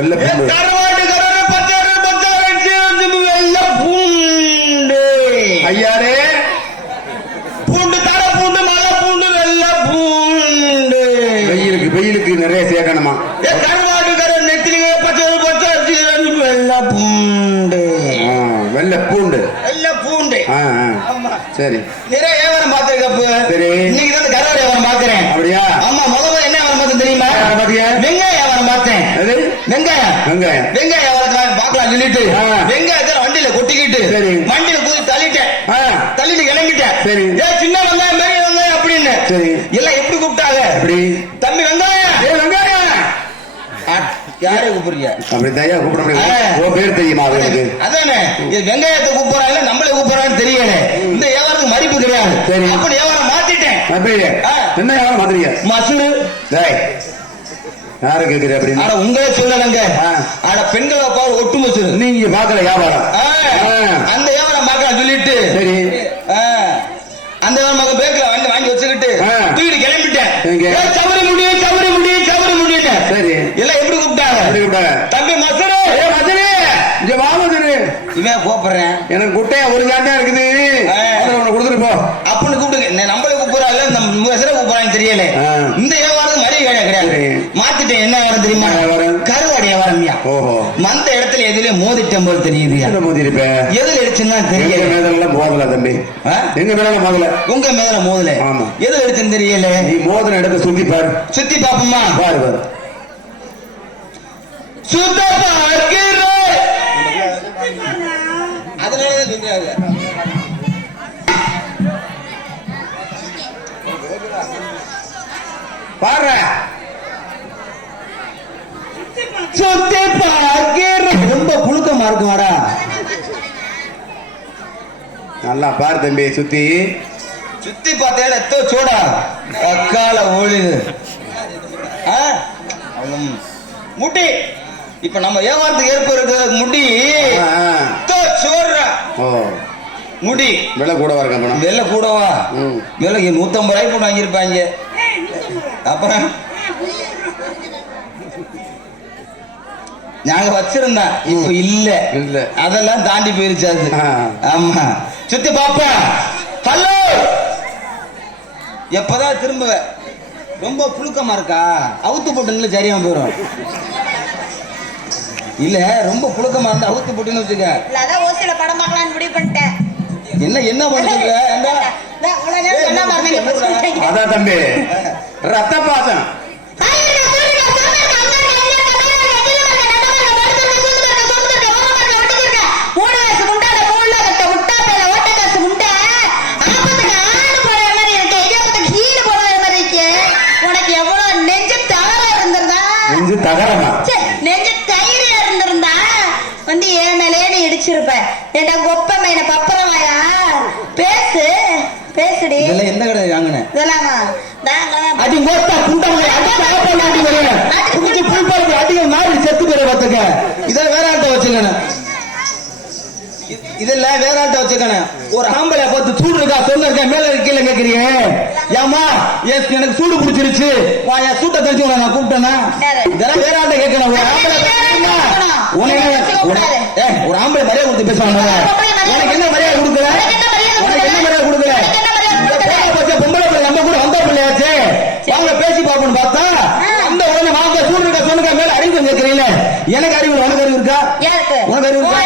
வெள்ளை பூண்டு. கருவாடு கருவாடு பச்சை வெள்ளை பூண்டு. ஐயாரே பூண்டு தர பூண்டு மலை பூண்டு வெள்ளை பூண்டு. வெயிலுக்கு நிறைய சேர்க்கணுமா? கருவாடு கரு நெத்திலியே பச்சை வெள்ளை பூண்டு. வெள்ளை பூண்டு வெள்ளை பூண்டு. சரி நிறைய வியாபாரம் பார்த்திருக்கப்ப. சரி இன்னைக்கு தான் கருவாடு வியாபாரம் பார்க்கிறேன். அப்படியா? ஆமா. முதல்ல என்ன வியாபாரம் பார்த்தேன் தெரியுமா? வெங்காய வியாபாரம் பார்த்தேன். வெங்காயம் வெங்காயம் வெங்காய வியாபாரம் பார்க்கலாம் சொல்லிட்டு வெங்காயத்தை வண்டியில கொட்டிக்கிட்டு வண்டியில போய் தள்ளிட்டு கிளம்பிட்டேன். சரி சின்ன வெங்காயம் பெரிய வெங்காயம் அப்படின்னு எல்லாம் எப்படி கூப்பிட்டாங்க? தம்பி வெங்காயம் வெங்காயம் யாரை கூப்பிடுறீங்க? அப்படி தயா கூப்பிட முடியாது. பேர் தெரியுமா? அதானே வெங்காயத்தை கூப்பிடுறாங்க நம்மளே கூப்பிடுறான்னு தெரியல. இந்த வியாபாரத்துக்கு மதிப்பு கிடையாது. சரி அப்படி வியாபாரம் மாத்திட்டேன். என்ன வியாபாரம் மாத்திரீங்க? மசூரு யாரு கேக்குற? அப்படின்னு உங்களே சொல்லலங்க. ஆனா பெண்களை பாரு ஒட்டு மசூரு நீங்க பாக்கல வியாபாரம். அந்த வியாபாரம் பார்க்கலாம் சொல்லிட்டு சரி அந்த வியாபாரம் பேக்கல வாங்கி வச்சுக்கிட்டு தூக்கிட்டு கிளம்பிட்டேன். சவரி முடியும் சவரி முடியும் சவரி முடியும். சரி எல்லாம் எப்படி கூப்பிட்டாங்க? தம்பி மசூரு மசூரு இங்க வாமசூரு. இவன் கூப்பிடுறேன். எனக்கு குட்டையா ஒரு சாட்டா இருக்குது கொடுத்துட்டு போ அப்படின்னு கூப்பிடுங்க. நம்மளே கூப்பிடுறாங்க நம்ம கூப்பிடுறாங்க தெரியல. இந்த வியாபாரம் மரியாதை கிடையாது. மாத்திட்டேன். என்ன வியாபாரம் தெரியுமா? கருவாடு வியாபாரம்யா. ஓஹோ மந்த இடத்துல எதுல மோதிட்டம் போல தெரியுது. மோதி இருப்பேன். எதுல அடிச்சுன்னா தெரியல. மோதல தம்பி எங்க மேல மோதல உங்க மேல மோதல. ஆமா எதுல அடிச்சுன்னு தெரியல. நீ மோதின இடத்தை சுத்தி பாரு. சுத்தி பாப்போமா? பாரு பாரு சுத்த பார்க்கிற அதனால சொல்றாங்க. பாரு சுத்தி பார்க்கிற ரொம்ப புழுக்கமா இருக்குமாடா. நல்லா பாரு தம்பி. சுத்தி சுத்தி பார்த்தேன் எத்தோ சோடா அக்கால ஓடுது முடி. இப்ப நம்ம வியாபாரத்துக்கு ஏற்ப இருக்கிற முடி சோறா முடி விலை கூடவா இருக்க. விலை கூடவா? விலை 150 ரூபாய்க்கு போட்டு வாங்கியிருப்பாங்க. அப்புறம் நாங்க வச்சிருந்தோம் இப்ப இல்ல அதெல்லாம் தாண்டி போயிருச்சு அது. ஆமா சுத்தி பாப்பா. ஹலோ எப்பதான் திரும்ப ரொம்ப புழுக்கமா இருக்கா? அவுத்து போட்டுங்களா சரியா போயிடும். இல்ல ரொம்ப புழுக்கமா இருந்தா அவுத்து போட்டுன்னு வச்சுக்க. ஓசில படம் பார்க்கலாம்னு முடிவு பண்ணிட்டேன். என்ன பண்ணுங்க? அதான் தம்பி ரத்த பாசம். நெஞ்சு தயிரா இருந்திருந்தா வந்து ஏன் மேலே இடிச்சிருப்பேன். ஏண்டா கொப்ப மேல பப்பரமாயா பேசு பேசுடி. இதெல்லாம் என்ன கடை வாங்குனே? இதெல்லாமா அடி மொத்த குண்டாங்க அடி சாப்பாடு அடி வரேன். குடிச்சு புல்பாடி அடிங்க மாறி செத்து போற பாத்துக்க. இதெல்லாம் வேற ஆட்ட வச்சுக்கணும். இதெல்லாம் வேற ஆட்ட வச்சுக்கணும். ஒரு ஆம்பளை பார்த்து சூடு இருக்கா சொல்லுங்க மேல கீழே கேக்குறீங்க. ஏமா எனக்கு சூடு பிடிச்சிருச்சு என் சூட்டை தெரிஞ்சு நான் கூப்பிட்டேன்னா இதெல்லாம் வேற ஆட்ட கேட்கணும். ஒரு ஆம்பளை ஒரு ஆம்பளை மரியாதை கொடுத்து பேசுவாங்க. உனக்கு என்ன மரியாதை கொடுக்கல? உனக்கு என்ன மரியாதை கொடுக்கல? பொம்பளை பிள்ளை நம்ம கூட வந்த பிள்ளையாச்சு அவங்க பேசி பார்க்கணும் பார்த்தா அந்த உடனே வாங்க சூடு இருக்கா சொல்லுங்க மேல அறிவு கேட்கறீங்களே. எனக்கு அறிவு உனக்கு அறிவு இருக்கா? உனக்கு அறிவு இருக்கா?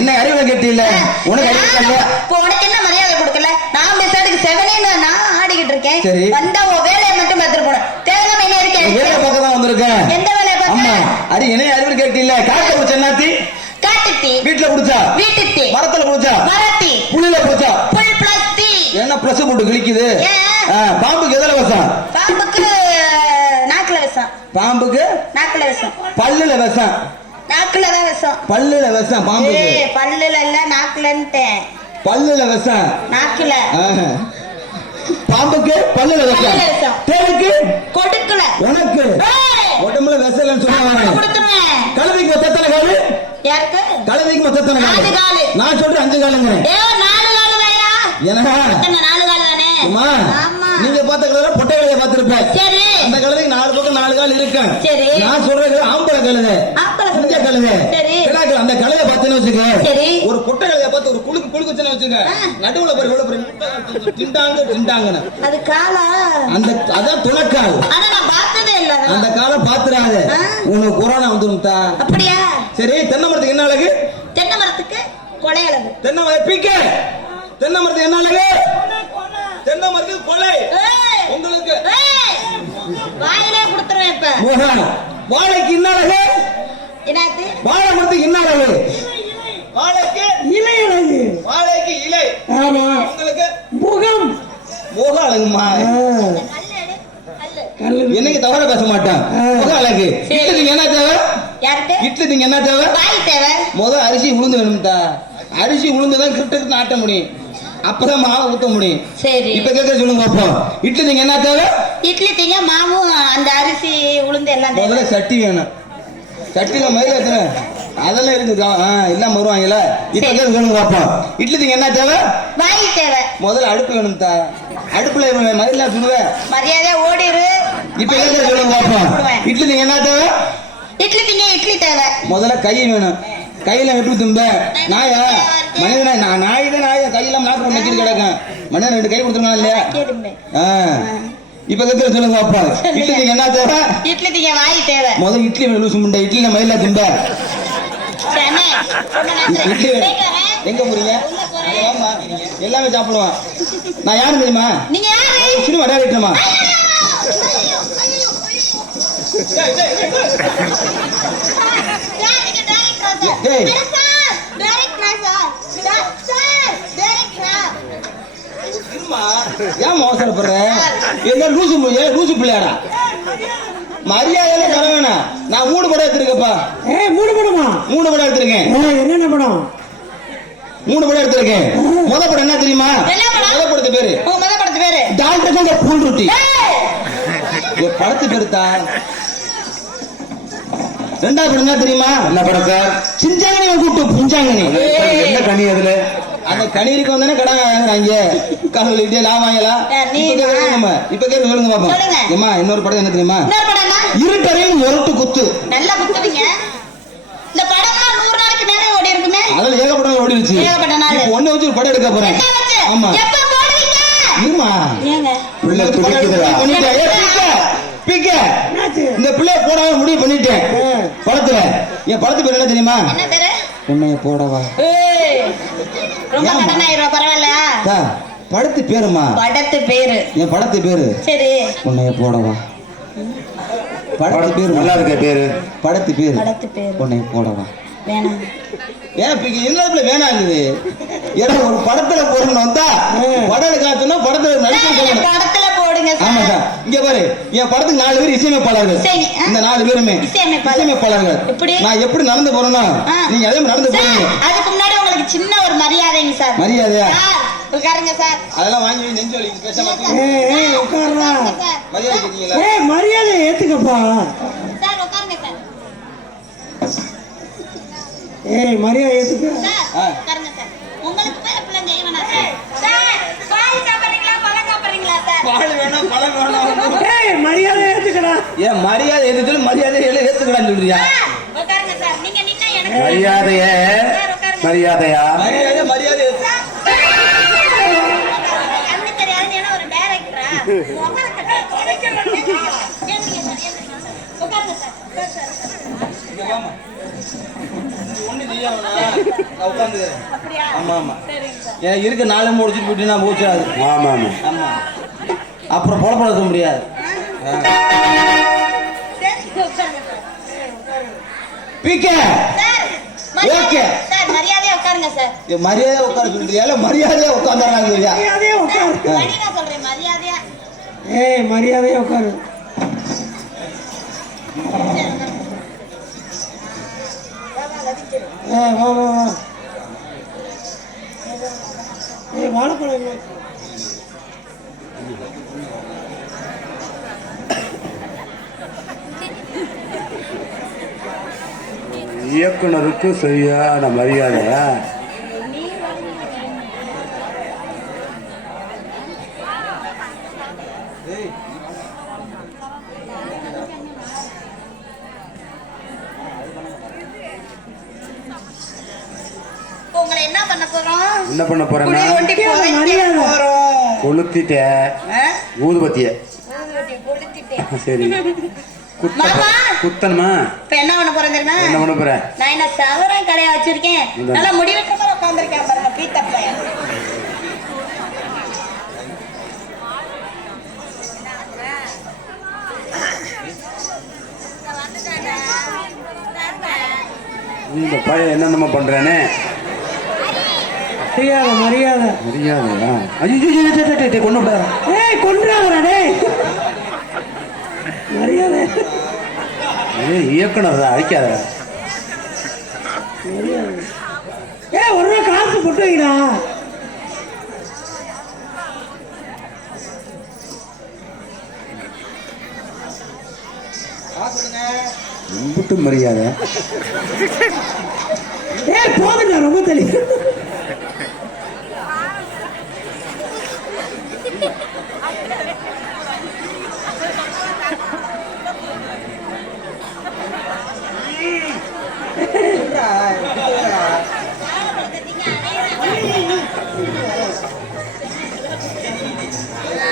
என்ன அறிவு கேட்டீங்க? உனக்கு அறிவு உனக்கு என்ன மரியாதை கொடுக்கல? நான் மெசேஜுக்கு 7 நான் ஆடிக்கிட்டு இருக்கேன். வந்தா உன் வேலையை மட்டும் பார்த்துட்டு போனேன். தேவையான என்ன இருக்கேன்? வேலை பார்க்க தான் வந்திருக்கேன். எந்த வேலையை பார்க்க? அம்மா அடி என்ன அறிவு கேட்டீங்க? காட்ட புடிச்ச நாத்தி காட்டுத்தி வீட்ல புடிச்சா வீட்டுத்தி மரத்துல புடிச்சா மரத்தி புளில புடிச்சா புல் பிளஸ் தி என்ன பிளஸ் போட்டு கிழிக்குது. பாம்புக்கு எதுல விஷம்? பாம்புக்கு நாக்குல விஷம். பாம்புக்கு நாக்குல விஷம். பல்லுல விஷம். நாக்குல தான் விஷம். பல்லுல விஷம். பாம்புக்கு பல்லுல இல்ல நாக்குலன்ட்டேன். பல்லுல விஷம் நாக்குல. பாம்புக்கு பல்லுல விஷம். தேளுக்கு கொடுக்கல. உனக்கு உடம்புல விஷம்னு சொன்னாங்க. கொடுத்துறேன். கழுதைக்கு மொத்தத்தன காலு யாருக்கு? கழுதைக்கு மொத்தத்தன காலு 4 காலு. நான் சொல்றேன் 5 காலுங்க. 4 காலு தாயா? என்ன 4 காலு தானே? அம்மா நீங்க பார்த்த கலர பொட்டை கலைய பார்த்திருப்பேன். சரி அந்த கழுதைக்கு 4 பக்கம் 4 கால் இருக்கு. சரி. நான் சொல்றது ஆம்பளை கழுதை. இந்த கழுதை. சரி. அந்த கழுதை பார்த்தேன்னு வச்சுக்க. சரி. ஒரு குட்டை கழுதைய பார்த்து ஒரு குளுக்குச்சுன்னு வச்சுக்க. நடுவுல போய் இவ்வளவு பெரிய திண்டாங்கன்னு. அது காலா? அதான் துணக்கால். ஆனா நான் பார்த்ததே இல்ல. அந்த காலை பாத்துறாத. உனக்கு கொரோனா வந்துரும்டா. அப்படியா? சரி, தென்னை மரத்துக்கு என்ன அழகு? தென்னை மரத்துக்கு கொலை அழகு. தென்னை மரத்துக்கு என்ன அழகு? தென்னை மரத்துக்கு கொலை. உங்களுக்கு வாயிலே கொடுத்துருவேன் இப்ப. வாழைக்கு என்ன அழகு? என்னது? வாழை மரத்துக்கு என்ன அழகு? வாழைக்கு இலை அழகு. வாழைக்கு இலை. ஆமா. உங்களுக்கு முகம் அழகுமா? என்னைக்கு தவற பேச மாட்டான். முகம் அழகு. இட்லி என்ன தேவை? இட்லி என்ன தேவை? முதல் அரிசி உளுந்து வேணும்டா. அரிசி உளுந்துதான் கிரிட்டு ஆட்ட முடியும். அப்பதான் மாவு ஊத்த முடியும். சரி, இப்ப கேட்க சொல்லுங்க பாப்போம். இட்லி நீங்க என்ன தேவை? இட்லி திங்க மாவும் அந்த அரிசி உளுந்து எல்லாம் முதல்ல சட்டி வேணும். சட்டில மயில எத்தனை அதெல்லாம் இருக்குது. இல்லாம வருவாங்கல்ல. இப்ப கேட்க சொல்லுங்க பாப்போம். இட்லி திங்க என்ன தேவை? வாய் தேவை. முதல்ல அடுப்பு வேணும் தா. அடுப்புல மயில சொல்லுவேன். மரியாதை ஓடிரு. இப்ப கேட்க சொல்லுங்க பாப்போம். இட்லி திங்க என்ன தேவை? இட்லி திங்க இட்லி தேவை. முதல்ல கை வேணும். கையில எப்படி தும்ப நாயா மனிதனா? நாய் கையெல்லாம் நாக்கு பண்ணி கிடக்கும். மனிதன் 2 கை கொடுத்துருக்கான் இல்லையா? இப்ப கேட்க சொல்லுங்க பாப்பா. இட்லி நீங்க என்ன தேவை? இட்லி நீங்க வாய் தேவை. முதல்ல இட்லி லூசு முண்டை. இட்லி மயில தும்ப. இட்லி எங்க போறீங்க? எல்லாமே சாப்பிடுவான். நான் யாரு தெரியுமா? நீங்க யாரு? சினிமா டைரக்டர்மா. ஏன் அவசரப்படுற? என்ன லூசு பிள்ளையாடா? மரியாதை தர வேணாம். நான் 3 படம் எடுத்திருக்கப்பா. 3 படம் எடுத்திருக்கேன். என்னென்ன படம்? 3 படம் எடுத்திருக்கேன். முத படம் என்ன தெரியுமா? முத படத்து பேரு டால்டா பூல் ரொட்டி. படத்து பேரு தான். 2வது படம் என்ன தெரியுமா? என்ன படம் சார்? சிஞ்சாங்கனி கூட்டு புஞ்சாங்கனி. என்ன கனி அதுல? அந்த கணிருக்கு வந்தானே கடை வாங்குறாங்க. கழுவிட்டே லாவாங்கலாம். இப்ப கேள்வி சொல்லுங்க பாப்போம். ஏமா இன்னொரு படம் என்ன தெரியுமா? இருட்டறையும் முரட்டு குத்து. நல்லா குத்துவீங்க. இந்த படம்லாம் 100 நாளைக்கு மேல ஓடி இருக்குமே. அதுல ஏகப்பட்ட ஓடிடுச்சு. ஒண்ணு வச்சு ஒரு படம் எடுக்க போறேன். ஆமா. எப்ப போடுவீங்க? இருமா. ஏங்க பிள்ளை துடிக்குதுடா. இந்த பிள்ளை போடாம முடிவு பண்ணிட்டேன். படத்துல என் படத்து பேர் என்ன தெரியுமா? என்ன பேரு? உன்னைய போடவா. ரொம்ப கடனாயிரோ பரவாயில்ல. படத்து பேருமா? படத்து பேரு. என் படத்து பேரு. சரி. உன்னைய போடவா. படத்து பேரு நல்லா இருக்க பேரு. படத்து பேரு. உன்னைய போடவா. வேணாம். ஏன் என்னதுல வேணாங்குது? ஏன்னா ஒரு படத்துல போடணும் வந்தா படம் காட்டுனா படத்துல நடிக்க படத்துல போடுங்க. ஆமா சார். இங்க பாரு, என் படத்துக்கு 4 பேர் இசையமைப்பாளர்கள். இந்த 4 பேருமே இசையமைப்பாளர்கள். நான் எப்படி நடந்து போறேன்னா நீங்க அதே நடந்து போறீங்க. அதுக்கு முன்னாடி உங்களுக்கு சின்ன ஒரு மரியாதைங்க சார். மரியாதையா? உட்காருங்க சார். அதெல்லாம் வாங்கி நெஞ்சு வலி பேசாம உட்காருங்க. மரியாதை கேட்டீங்களா? மரியாதை ஏத்துக்கப்பா. சார் உட்காருங்க சார். மரியாதை ஏத்துக்க. உட்காருங்க சார். உங்களுக்கு போய் அப்படிலாம் செய்ய வேணாம் சார். சார் பால் சாப்பிடுறீங்களா பழம் சாப்பிடுறீங்களா சார்? பால் வேணும் பழம் வேணும். மரியாதை ஏத்துக்கடா. ஏன் மரியாதை ஏத்துட்டு மரியாதை ஏத்துக்கடான்னு சொல்றியா? உட்காருங்க சார். நீங்க நின்னா எனக்கு மரியாதையா? மரியாதை கண்ணு தெரியாது. ஏன்னா ஒரு டைரக்டரா உட்காருங்க சார். இங்க வாமா. ஒண்ணு செய்யாமனா உட்கார்ந்து. அப்படியா? ஆமா ஆமா. ஏன் இருக்கு 4 முடிச்சிட்டு போயிட்டா போச்சாது. ஆமா ஆமா. ஆமா. அப்புறம் பொளப்பட முடியாது. பிகே. ஓகே. சார் மரியாதையா உட்காருங்க சார். மரியாதையா உட்கார சொல்றியா? இல்ல மரியாதையா உட்கார்ந்தறாங்க இல்லையா? மரியாதையா உட்காரு. மணி நான் சொல்றேன் மரியாதையா. மரியாதையா உட்காரு. வா வா வா. வாழைப்பழம் இயக்குனருக்கு சரியான மரியாதை. என்ன பண்ண போறோம்? என்ன பண்ண போறேன்னா குடி ஒண்டி புதைக்க மரியாதை. போறோம். கொளுத்திட்ட ஆ? ஊதுபத்திய ஊதுவத்தி கொளுத்திட்டேன். சரி மாமா. குத்தணுமா? இப்ப என்ன பண்ண போறேன் தெரியுமா? என்ன பண்ண போற? நான் என்ன சவரம் கடையா வச்சிருக்கேன். இந்த. நல்லா முடி வெட்டுற மாதிரி உட்கார்ந்திருக்கேன் பாருங்க பீத்தப்ப. இந்த பையன் என்னென்னமோ பண்றானே. மரியாதை மரியாதை. மரியாதையா? ஐயோ கொண்டு விடாத. ஏய் கொன்றாங்கடா டேய். மரியாதை. இயக்குனர் தான் அழிக்காத. மரியாதை. ஏய் ஒரு ரூபா காசு போட்டு வைடா. கும்பிட்டு மரியாதை. ஏய் போதுடா ரொம்ப தெளி.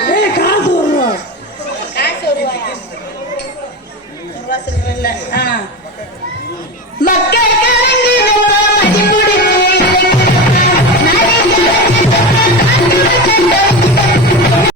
ஏய் காசு ஒரு ரூபா. காசு ஒரு ரூபாயா? ஒரு ரூபா சில்லறை இல்ல. மக்கள்